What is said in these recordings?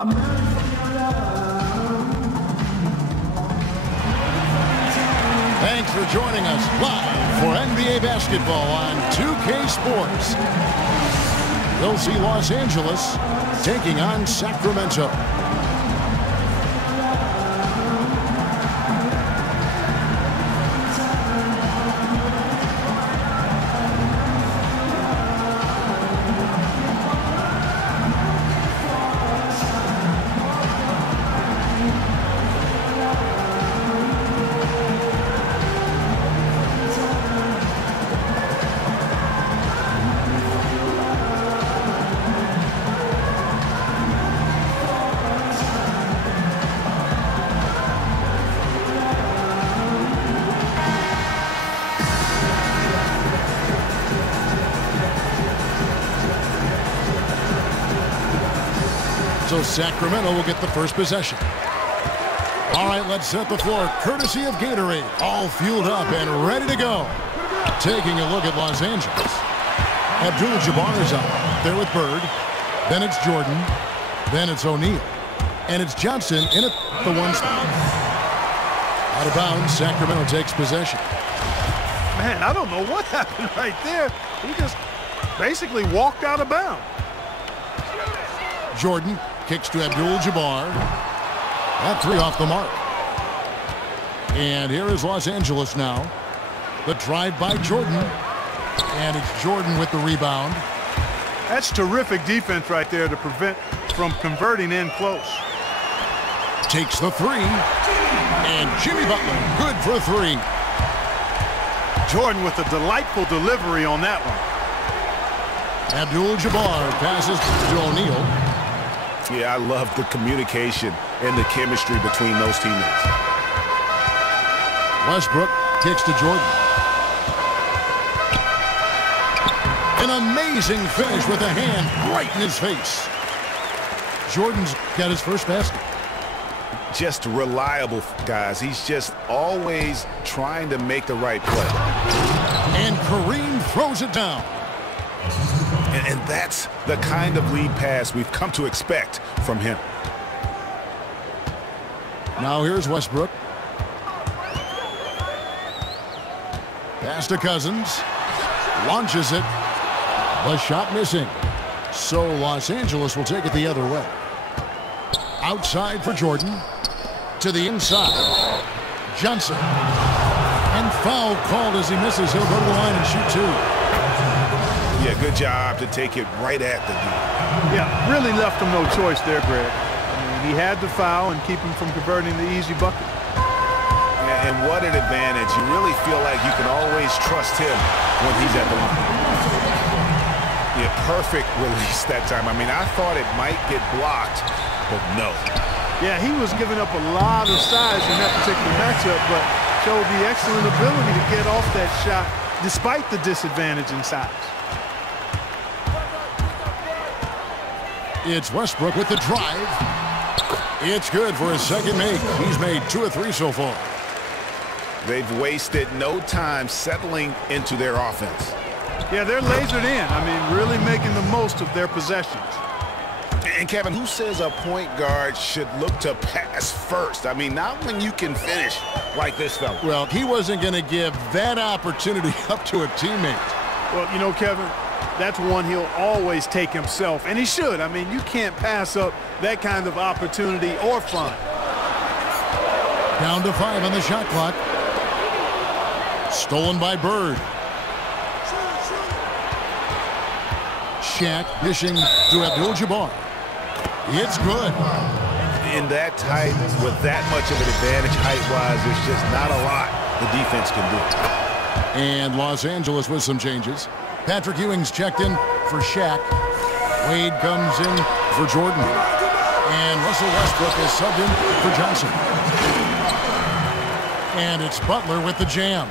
Thanks for joining us live for NBA basketball on 2K Sports. We'll see Los Angeles taking on Sacramento. So Sacramento will get the first possession. All right, let's set the floor courtesy of Gatorade. All fueled up and ready to go. Taking a look at Los Angeles. Abdul-Jabbar is out there with Bird. Then it's Jordan. Then it's O'Neal. And it's Johnson in at the one spot. Out of bounds, Sacramento takes possession. Man, I don't know what happened right there. He just basically walked out of bounds. Jordan kicks to Abdul-Jabbar. That three off the mark. And here is Los Angeles now. The drive by Jordan. And it's Jordan with the rebound. That's terrific defense right there to prevent from converting in close. Takes the three. And Jimmy Butler, good for three. Jordan with a delightful delivery on that one. Abdul-Jabbar passes to O'Neal. Yeah, I love the communication and the chemistry between those teammates. Westbrook kicks to Jordan. An amazing finish with a hand right in his face. Jordan's got his first basket. Just reliable, guys. He's just always trying to make the right play. And Kareem throws it down. And that's the kind of lead pass we've come to expect from him. Now here's Westbrook. Pass to Cousins. Launches it. The shot missing. So Los Angeles will take it the other way. Outside for Jordan. To the inside. Johnson. And foul called as he misses. He'll go to the line and shoot two. Yeah, good job to take it right at the dude. Yeah, really left him no choice there, Greg. I mean, he had to foul and keep him from converting the easy bucket. And what an advantage. You really feel like you can always trust him when he's at the line. Yeah, perfect release that time. I mean, I thought it might get blocked, but no. Yeah, he was giving up a lot of size in that particular matchup, but showed the excellent ability to get off that shot despite the disadvantage in size. It's Westbrook with the drive. It's good for his second make. He's made 2 of 3 so far. They've wasted no time settling into their offense. Yeah, they're lasered in. I mean, really making the most of their possessions. And Kevin, who says a point guard should look to pass first? I mean, not when you can finish like this fella. Well, he wasn't going to give that opportunity up to a teammate. Well, you know, Kevin, that's one he'll always take himself, and he should. I mean, you can't pass up that kind of opportunity or fun. Down to 5 on the shot clock. Stolen by Bird. Shaq dishing to Abdul-Jabbar. It's good. In that tight, with that much of an advantage height-wise, there's just not a lot the defense can do. And Los Angeles with some changes. Patrick Ewing's checked in for Shaq. Wade comes in for Jordan. And Russell Westbrook is subbed in for Johnson. And it's Butler with the jam.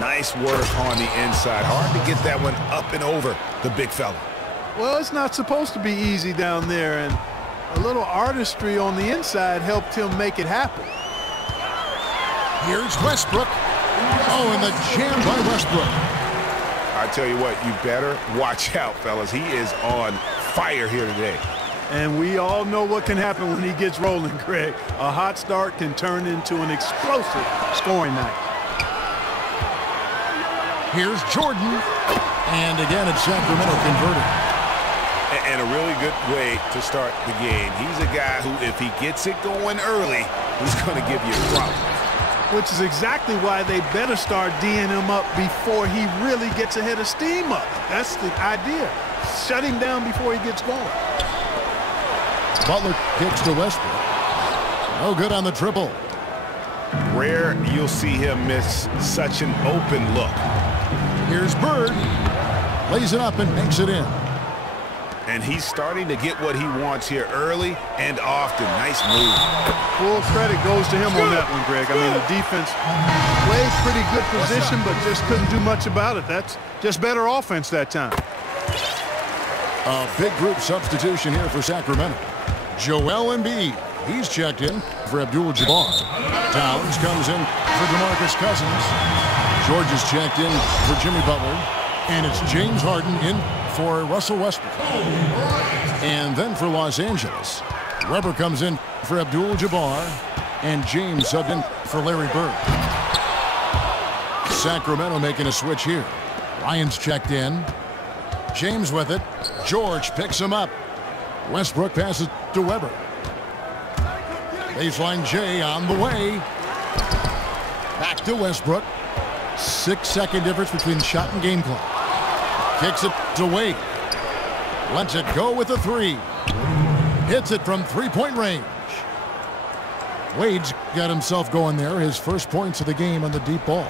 Nice work on the inside. Hard to get that one up and over the big fella. Well, it's not supposed to be easy down there, and a little artistry on the inside helped him make it happen. Here's Westbrook. Oh, and the jam by Westbrook. I tell you what, you better watch out, fellas. He is on fire here today. And we all know what can happen when he gets rolling, Greg. A hot start can turn into an explosive scoring night. Here's Jordan. And again, it's Sacramento converted. And a really good way to start the game. He's a guy who, if he gets it going early, he's going to give you a problem. Which is exactly why they better start D'ing him up before he really gets a head of steam up. That's the idea. Shut him down before he gets going. Butler kicks to Westbrook. No good on the triple. Rare you'll see him miss such an open look. Here's Bird. Lays it up and makes it in. And he's starting to get what he wants here early and often. Nice move. Full credit goes to him on that one, Greg. I mean, the defense played pretty good position, but just couldn't do much about it. That's just better offense that time. A big group substitution here for Sacramento. Joel Embiid. He's checked in for Abdul-Jabbar. Towns comes in for DeMarcus Cousins. George is checked in for Jimmy Butler. And it's James Harden in for Russell Westbrook. And then for Los Angeles, Weber comes in for Abdul-Jabbar. And James subbed in for Larry Bird. Sacramento making a switch here. Ryan's checked in. James with it. George picks him up. Westbrook passes to Weber. Baseline J on the way. Back to Westbrook. 6-second difference between shot and game clock. Kicks it to Wade. Lets it go with a three. Hits it from three-point range. Wade's got himself going there. His first points of the game on the deep ball.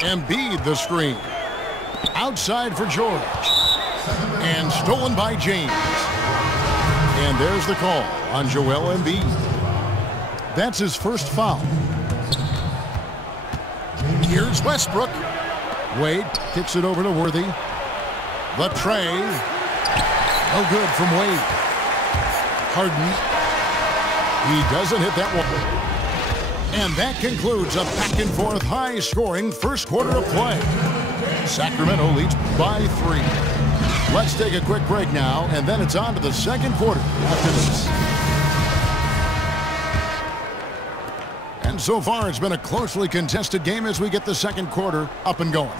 Embiid the screen. Outside for George. And stolen by James. And there's the call on Joel Embiid. That's his first foul. Here's Westbrook. Wade kicks it over to Worthy. The tray. No good from Wade. Harden. He doesn't hit that one. And that concludes a back-and-forth high-scoring first quarter of play. Sacramento leads by 3. Let's take a quick break now, and then it's on to the second quarter after this. And so far, it's been a closely contested game as we get the second quarter up and going.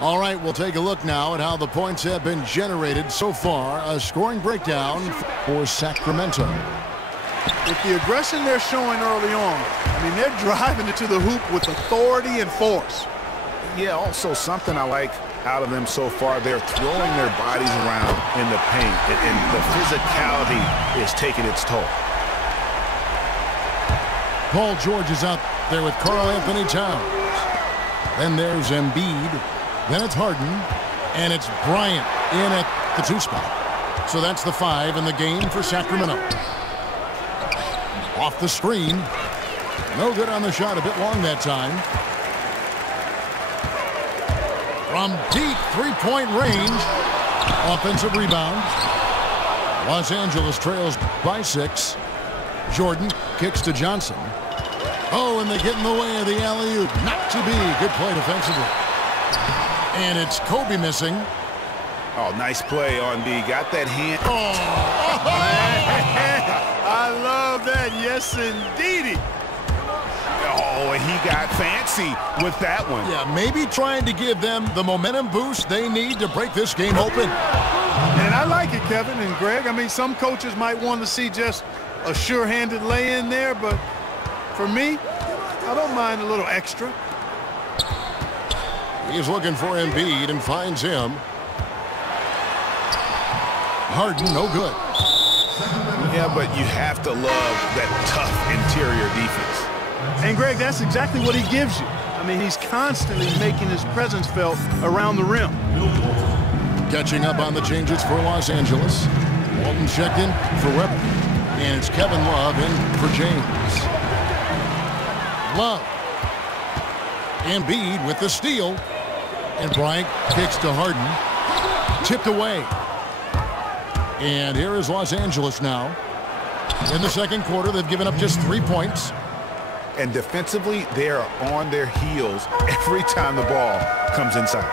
All right, we'll take a look now at how the points have been generated so far. A scoring breakdown for Sacramento. With the aggression they're showing early on, I mean, they're driving it to the hoop with authority and force. Yeah, also something I like out of them so far, they're throwing their bodies around in the paint, and the physicality is taking its toll. Paul George is out there with Karl Anthony Towns. Then there's Embiid. Then it's Harden. And it's Bryant in at the 2 spot. So that's the 5 in the game for Sacramento. Off the screen. No good on the shot. A bit long that time. From deep three-point range. Offensive rebound. Los Angeles trails by 6. Jordan kicks to Johnson. Oh, and they get in the way of the alley-oop. Not to be. Good play defensively. And it's Kobe missing. Oh, nice play on D. Got that hand. Oh, I love that. Yes, indeedy. Oh, and he got fancy with that one. Yeah, maybe trying to give them the momentum boost they need to break this game open. And I like it, Kevin and Greg. I mean, some coaches might want to see just a sure-handed lay-in there, but for me, I don't mind a little extra. He's looking for Embiid and finds him. Harden, no good. Yeah, but you have to love that tough interior defense. And, Greg, that's exactly what he gives you. I mean, he's constantly making his presence felt around the rim. Catching up on the changes for Los Angeles. Walton checked in for Weber. And it's Kevin Love in for James. Love. Embiid with the steal. And Bryant kicks to Harden. Tipped away. And here is Los Angeles now. In the second quarter, they've given up just 3 points. And defensively, they are on their heels every time the ball comes inside.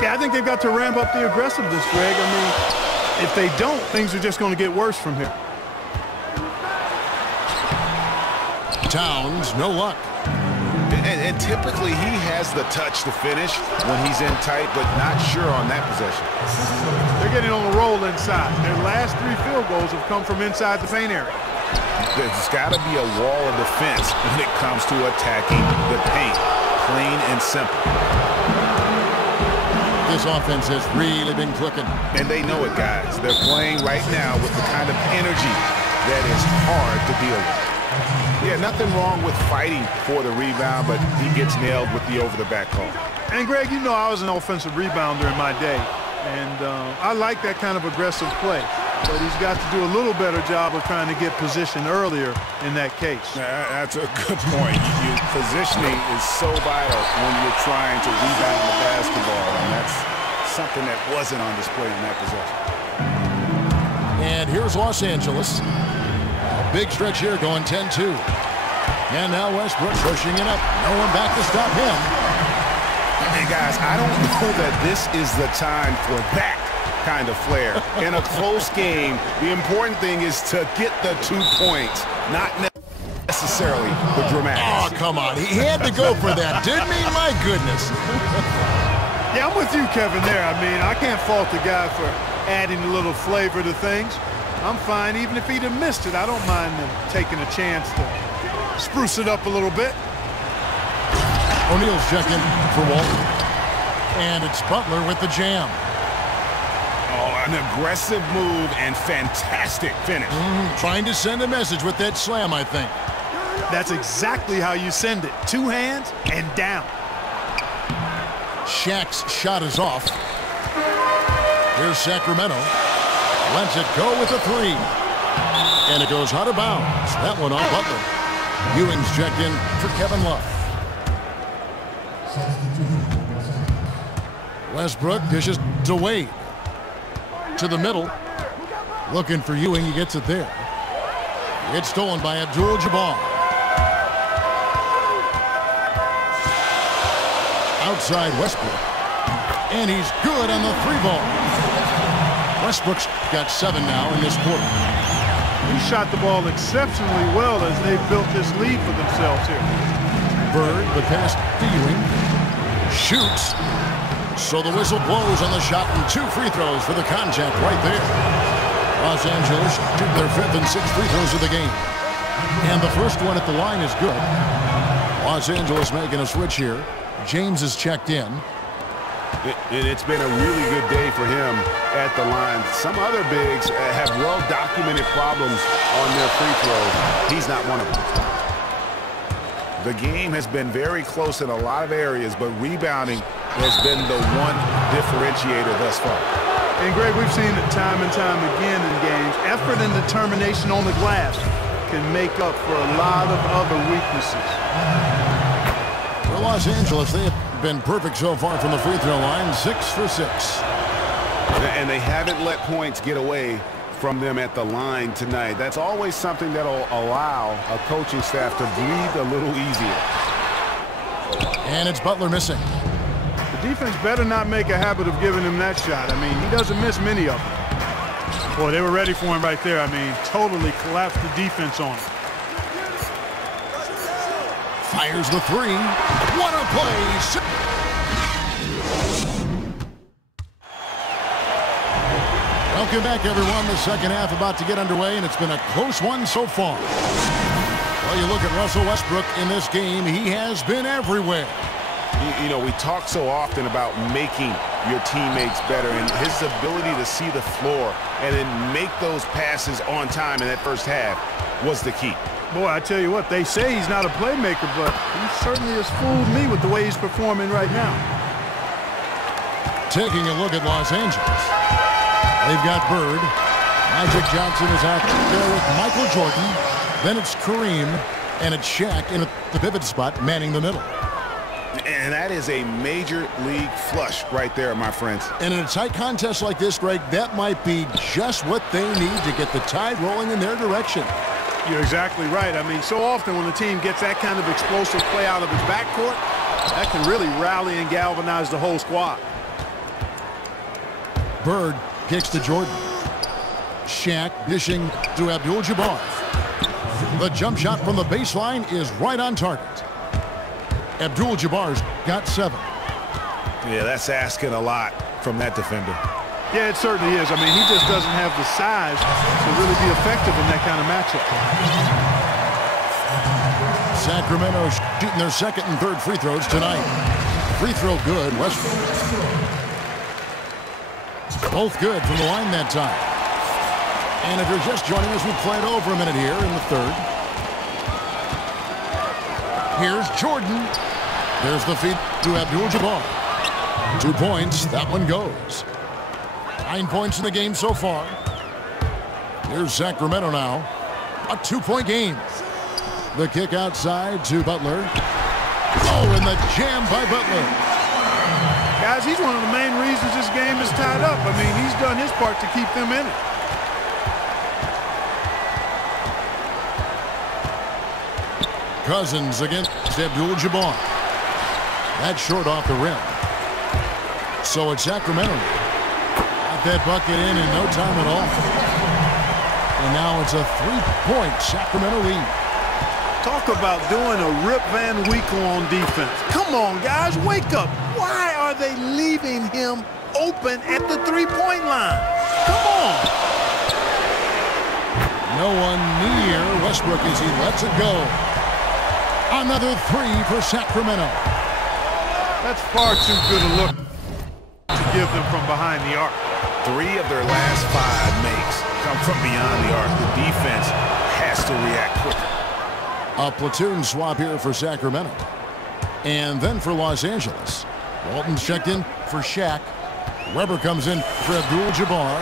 Yeah, I think they've got to ramp up the aggressiveness, Greg. I mean, if they don't, things are just going to get worse from here. Towns, no luck. And typically he has the touch to finish when he's in tight, but not sure on that possession. They're getting on a roll inside. Their last 3 field goals have come from inside the paint area. There's got to be a wall of defense when it comes to attacking the paint. Plain and simple. This offense has really been clicking. And they know it, guys. They're playing right now with the kind of energy that is hard to deal with. Yeah, nothing wrong with fighting for the rebound, but he gets nailed with the over-the-back call. And, Greg, you know I was an offensive rebounder in my day, and I like that kind of aggressive play. But he's got to do a little better job of trying to get position earlier in that case. That's a good point. Positioning is so vital when you're trying to rebound the basketball, and that's something that wasn't on display in that possession. And here's Los Angeles. Big stretch here going 10-2. And now Westbrook pushing it up. No one back to stop him. And guys, I don't know that this is the time for that kind of flair. In a close game, the important thing is to get the 2 points, not necessarily the dramatics. Oh, come on. He had to go for that, didn't he? My goodness. Yeah, I'm with you, Kevin, there. I mean, I can't fault the guy for adding a little flavor to things. I'm fine. Even if he'd have missed it, I don't mind them taking a chance to spruce it up a little bit. O'Neal's checking for Walton. And it's Butler with the jam. Oh, an aggressive move and fantastic finish. Trying to send a message with that slam, I think. That's exactly how you send it. 2 hands and down. Shaq's shot is off. Here's Sacramento. Lets it go with a 3. And it goes out of bounds. That one off Butler. Ewing's checked in for Kevin Love. Westbrook dishes to Wade. To the middle. Looking for Ewing. He gets it there. It's stolen by Abdul-Jabbar. Outside Westbrook. And he's good on the 3-ball. Westbrook's got 7 now in this quarter. He shot the ball exceptionally well as they built this lead for themselves here. Bird, the pass to Ewing. Shoots. So the whistle blows on the shot and 2 free throws for the contact right there. Los Angeles shoot their 5th and 6th free throws of the game. And the first one at the line is good. Los Angeles making a switch here. James is checked in. It's been a really good day for him at the line. Some other bigs have well-documented problems on their free throws. He's not one of them. The game has been very close in a lot of areas, but rebounding has been the one differentiator thus far. And, Greg, we've seen it time and time again in games. Effort and determination on the glass can make up for a lot of other weaknesses. For Los Angeles, they have been perfect so far from the free throw line, 6 for 6. And they haven't let points get away from them at the line tonight. That's always something that'll allow a coaching staff to breathe a little easier. And it's Butler missing. The defense better not make a habit of giving him that shot. I mean, he doesn't miss many of them. Boy, they were ready for him right there. I mean, totally collapsed the defense on him. Fires the 3. What a play! Welcome back, everyone. The second half about to get underway, and it's been a close one so far. Well, you look at Russell Westbrook in this game. He has been everywhere. You know, we talk so often about making your teammates better, and his ability to see the floor and then make those passes on time in that first half was the key. Boy, I tell you what, they say he's not a playmaker, but he certainly has fooled me with the way he's performing right now. Taking a look at Los Angeles. They've got Bird. Magic Johnson is out there with Michael Jordan. Then it's Kareem, and it's Shaq in the pivot spot, manning the middle. And that is a major league flush right there, my friends. And in a tight contest like this, Greg, that might be just what they need to get the tide rolling in their direction. You're exactly right. I mean, so often when a team gets that kind of explosive play out of its backcourt, that can really rally and galvanize the whole squad. Bird kicks to Jordan. Shaq dishing to Abdul-Jabbar. The jump shot from the baseline is right on target. Abdul-Jabbar's got 7. Yeah, that's asking a lot from that defender. Yeah, it certainly is. I mean, he just doesn't have the size to really be effective in that kind of matchup. Sacramento shooting their second and third free throws tonight. Free throw good, Westbrook. Both good from the line that time. And if you're just joining us, we've played over a minute here in the third. Here's Jordan. There's the feed to Abdul-Jabbar. 2 points. That one goes. 9 points in the game so far. Here's Sacramento now. A 2-point game. The kick outside to Butler. Oh, and the jam by Butler. Guys, he's one of the main reasons this game is tied up. I mean, he's done his part to keep them in it. Cousins against Abdul-Jabbar. That's short off the rim. So it's Sacramento. Got that bucket in no time at all. And now it's a 3-point Sacramento lead. Talk about doing a Rip Van Winkle on defense. Come on, guys, wake up. Why are they leaving him open at the 3-point line? Come on. No one near Westbrook as he lets it go. Another 3 for Sacramento. That's far too good a look to give them from behind the arc. 3 of their last 5 makes come from beyond the arc. The defense has to react quicker. A platoon swap here for Sacramento. And then for Los Angeles. Walton's checked in for Shaq. Weber comes in for Abdul-Jabbar.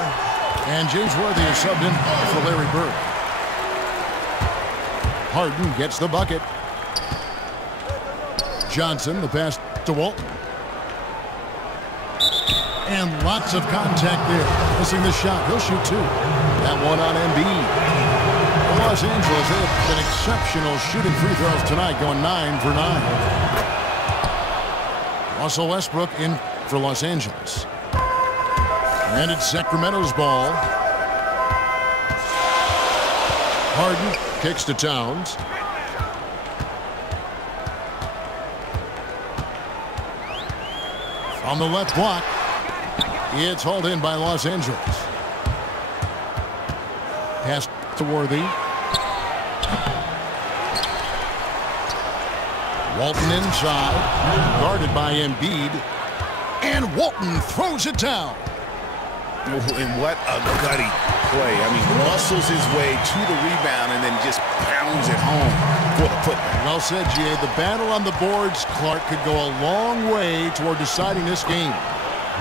And James Worthy is subbed in for Larry Bird. Harden gets the bucket. Johnson, the pass to Walton. And lots of contact there. Missing the shot. He'll shoot 2. That one on Embiid. Los Angeles, they have been exceptional shooting free throws tonight, going 9 for 9. Russell Westbrook in for Los Angeles. And it's Sacramento's ball. Harden kicks to Towns. On the left block, it's hauled in by Los Angeles. Pass to Worthy. Walton inside, guarded by Embiid, and Walton throws it down. And what a gutty play. I mean, muscles his way to the rebound and then just pounds it home for the putback. Well said, G.A. The battle on the boards, Clark, could go a long way toward deciding this game.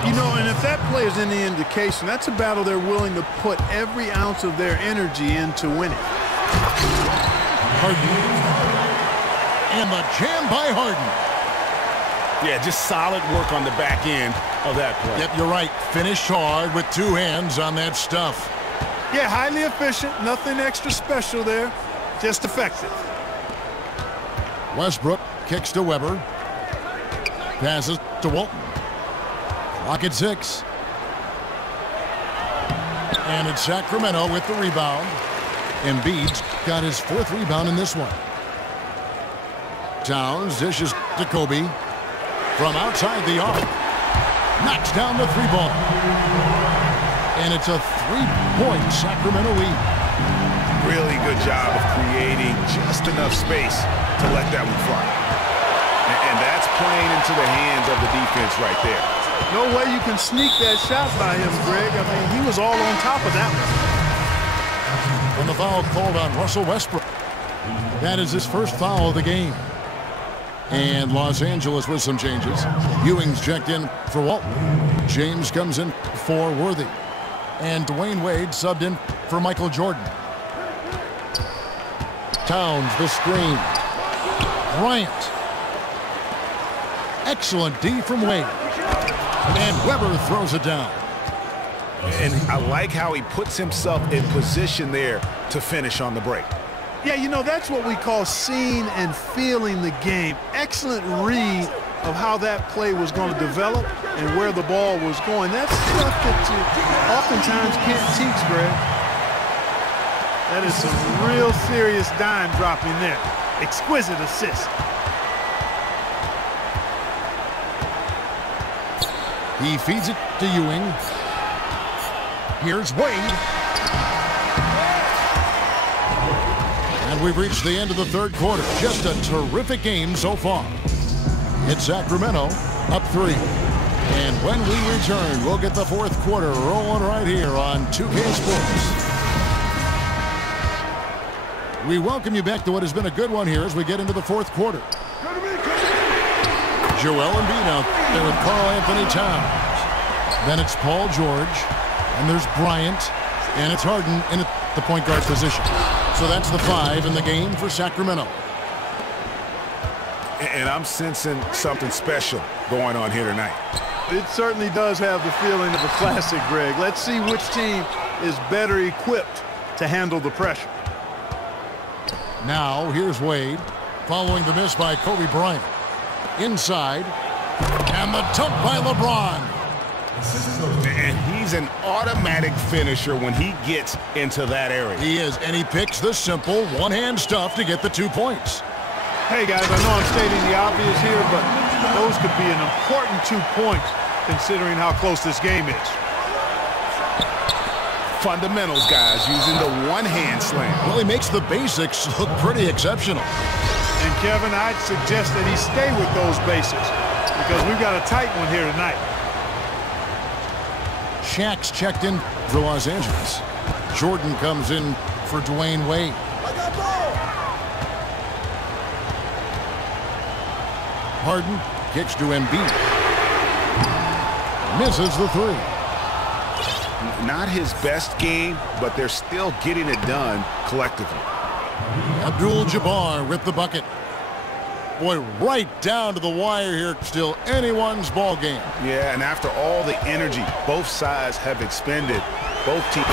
You know, and if that play is any indication, that's a battle they're willing to put every ounce of their energy into winning. Harden. And the jam by Harden. Yeah, just solid work on the back end of that play. Yep, you're right. Finished hard with 2 hands on that stuff. Yeah, highly efficient. Nothing extra special there. Just effective. Westbrook kicks to Weber. Passes to Walton. Clock at 6. And it's Sacramento with the rebound. Embiid's got his 4th rebound in this one. Towns dishes to Kobe. From outside the arc. Knocks down the 3-ball. And it's a 3-point Sacramento lead. Really good job of creating just enough space to let that one fly. And that's playing into the hands of the defense right there. No way you can sneak that shot by him, Greg. I mean, he was all on top of that one. And the foul called on Russell Westbrook. That is his first foul of the game. And Los Angeles with some changes. Ewing's checked in for Walton. James comes in for Worthy. And Dwayne Wade subbed in for Michael Jordan. Towns, the screen. Bryant. Excellent D from Wade. And Weber throws it down. And I like how he puts himself in position there to finish on the break. Yeah, you know, that's what we call seeing and feeling the game. Excellent read of how that play was going to develop and where the ball was going. That's stuff that you oftentimes can't teach, Greg. That is some real serious dime dropping there. Exquisite assist. He feeds it to Ewing. Here's Wade. And we've reached the end of the third quarter. Just a terrific game so far. It's Sacramento up 3. And when we return, we'll get the fourth quarter rolling right here on 2K Sports. We welcome you back to what has been a good one here as we get into the fourth quarter. Joel Embiid out there with Karl-Anthony Towns. Then it's Paul George. And there's Bryant. And it's Harden in the point guard position. So that's the 5 in the game for Sacramento. And I'm sensing something special going on here tonight. It certainly does have the feeling of a classic, Greg. Let's see which team is better equipped to handle the pressure. Now, here's Wade, following the miss by Kobe Bryant. Inside, and the dunk by LeBron. And he's an automatic finisher when he gets into that area. He is, and he picks the simple one-hand stuff to get the 2 points. Hey, guys, I know I'm stating the obvious here, but those could be an important 2 points considering how close this game is. Fundamentals, guys, using the one-hand slam. Well, he makes the basics look pretty exceptional. And, Kevin, I'd suggest that he stay with those basics because we've got a tight one here tonight. Shaq's checked in for Los Angeles. Jordan comes in for Dwayne Wade. Harden kicks to Embiid. Misses the 3. Not his best game, but they're still getting it done collectively. Abdul-Jabbar with the bucket. Boy, right down to the wire here. Still anyone's ball game. Yeah, and after all the energy both sides have expended, both teams.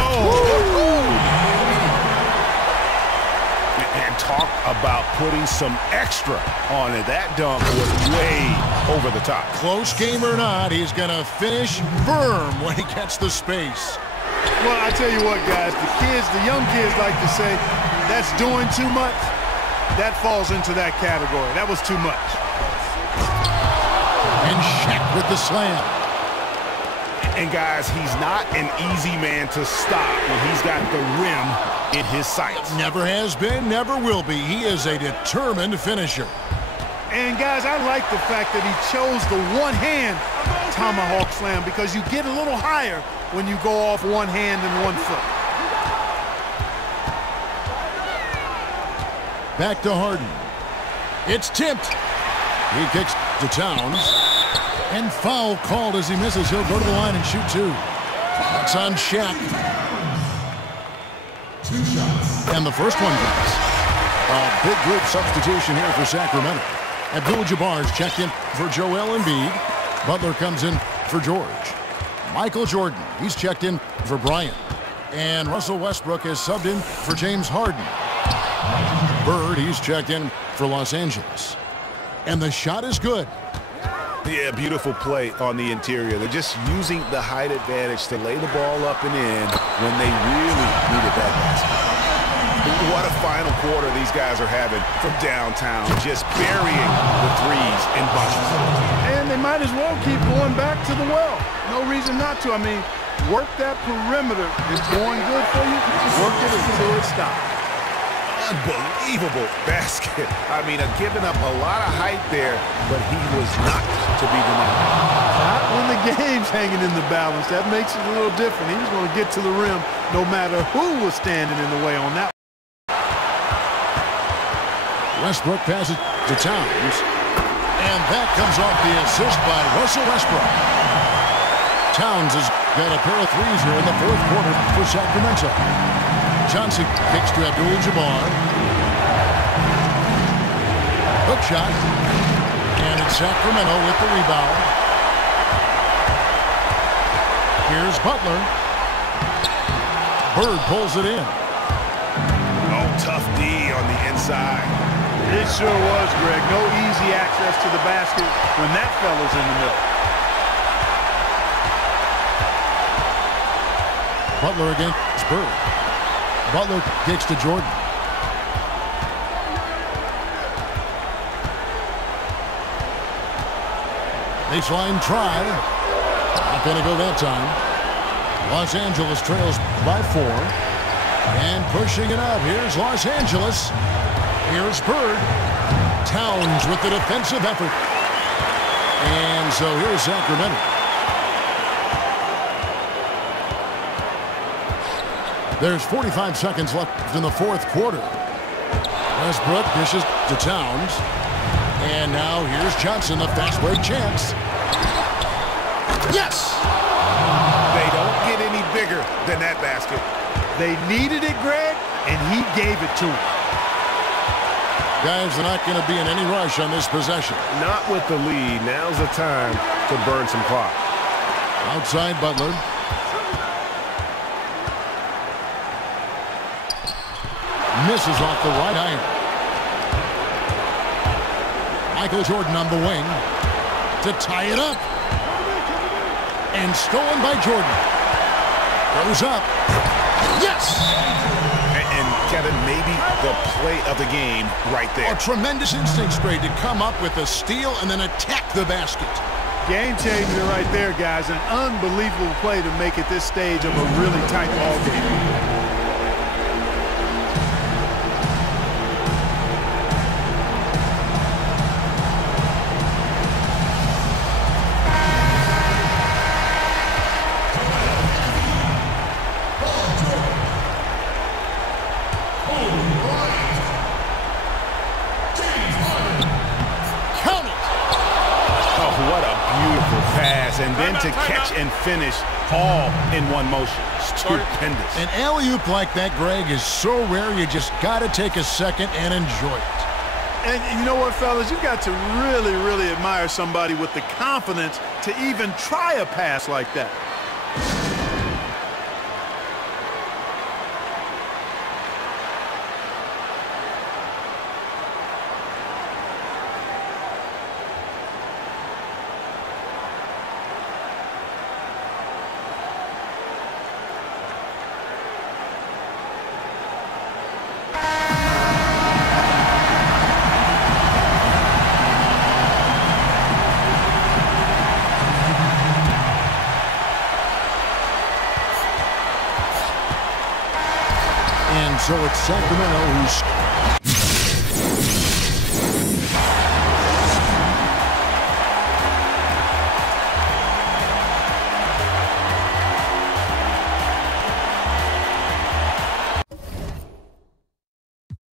And talk about putting some extra on it. That dunk was way over the top. Close game or not, he's going to finish firm when he gets the space. Well, I tell you what, guys, the young kids like to say, that's doing too much. That falls into that category. That was too much. And Shaq with the slam. And, guys, he's not an easy man to stop when he's got the rim in his sights. Never has been, never will be. He is a determined finisher. And, guys, I like the fact that he chose the one-hand tomahawk slam because you get a little higher when you go off one hand and 1 foot. Back to Harden. It's tipped. He kicks to Towns. And foul called as he misses. He'll go to the line and shoot 2. That's on Shaq. 2 shots. And the first one goes. A big group substitution here for Sacramento. Abdul-Jabbar's checked in for Joel Embiid. Butler comes in for George. Michael Jordan, he's checked in for Bryant. And Russell Westbrook is subbed in for James Harden. Bird, he's checked in for Los Angeles. And the shot is good. Yeah, beautiful play on the interior. They're just using the height advantage to lay the ball up and in when they really needed that basket. What a final quarter these guys are having from downtown, just burying the threes in bunches. And they might as well keep going back to the well. No reason not to. I mean, work that perimeter. It's going good for you. Work it until it stops. Unbelievable basket. I mean, giving up a lot of height there, but he was not to be denied. Not when the game's hanging in the balance. That makes it a little different. He was going to get to the rim no matter who was standing in the way on that. Westbrook passes to Towns. And that comes off the assist by Russell Westbrook. Towns has got a pair of threes here in the fourth quarter for Sacramento. Johnson kicks to Abdul-Jabbar. Hook shot. And it's Sacramento with the rebound. Here's Butler. Bird pulls it in. Oh, tough D on the inside. It sure was, Greg. No easy access to the basket when that fella's in the middle. Butler against Bird. Butler kicks to Jordan. Baseline try. Not going to go that time. Los Angeles trails by 4. And pushing it up. Here's Los Angeles. Here's Bird. Towns with the defensive effort. And so here's Sacramento. There's 45 seconds left in the fourth quarter. Westbrook dishes to Towns. And now here's Johnson, the fast break chance. Yes! They don't get any bigger than that basket. They needed it, Greg, and he gave it to them. Guys are not going to be in any rush on this possession. Not with the lead. Now's the time to burn some clock. Outside Butler. Misses off the right iron. Michael Jordan on the wing to tie it up. And stolen by Jordan. Goes up. Yes! And Kevin, maybe the play of the game right there. A tremendous instincts grade to come up with a steal and then attack the basket. Game changer right there, guys. An unbelievable play to make it this stage of a really tight ball game. And then to catch and finish all in one motion. Stupendous. An alley-oop like that, Greg, is so rare you just got to take a second and enjoy it. And you know what, fellas? You got to really, really admire somebody with the confidence to even try a pass like that. So it's Sacramento who's